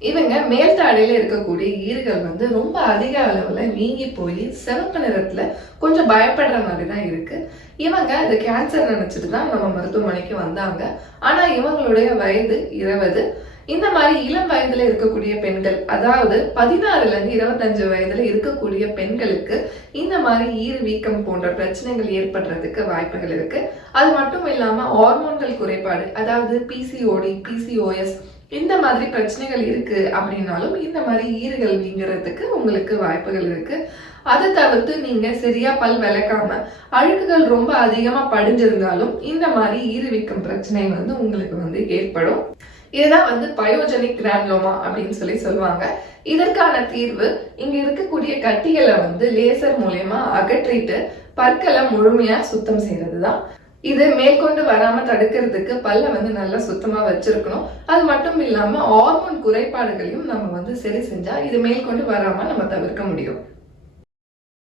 இவங்க மேல் தாடையில இருக்கக்கூடிய ஈறுகள் ரொம்ப அதிக அளவுல வீங்கி போய் சிவப்பு நிறத்துல கொஞ்சம் பயப்படுற மாதிரி தான் இருக்கு. இவங்க இது கேன்சர் நினைச்சிட்டு தான் நம்ம மருத்துவமனைக்கு வந்தாங்க. ஆனா இவங்களுடைய வயது 20. இந்த மாதிரி இளம் வயதுல இருக்கக்கூடிய பெண்கள், அதாவது 16ல இருந்து 25 வயதுல இருக்கக்கூடிய பெண்களுக்கு இந்த மாதிரி ஈறு வீக்கம் போன்ற பிரச்சனைகள் ஏற்படுறதுக்கு வாய்ப்புகள் இருக்கு. அது மட்டும் இல்லாம ஹார்மோன்கள் குறைபாடு, அதாவது பிசிஓடி, பிசிஓஎஸ் இந்த மாதிரி பிரச்சனைகள் இருக்கு அப்படின்னாலும் இந்த மாதிரி ஈறுகள் வீங்கிறதுக்கு உங்களுக்கு வாய்ப்புகள் இருக்கு. அதை தவிர்த்து நீங்க சரியா பல் விளக்காம அழுக்குகள் ரொம்ப அதிகமா படிஞ்சிருந்தாலும் இந்த மாதிரி ஈறு வீக்கம் பிரச்சனை உங்களுக்கு ஏற்படும். இதுதான் பயோஜெனிக் கிரானுலோமா அப்படின்னு சொல்லுவாங்க. இதற்கான தீர்வு இங்க இருக்கக்கூடிய கட்டிகளை லேசர் மூலமா அகற்றிட்டு பற்களை முழுமையா சுத்தம் செய்யறதுதான். இது மேற்கொண்டு வராம தடுக்கிறதுக்கு பல்ல நல்லா சுத்தமா வச்சிருக்கணும். அது மட்டும் இல்லாம ஹார்மோன் குறைபாடுகளையும் நம்ம சரி செஞ்சா இது மேற்கொண்டு வராம நம்ம தவிர்க்க முடியும்.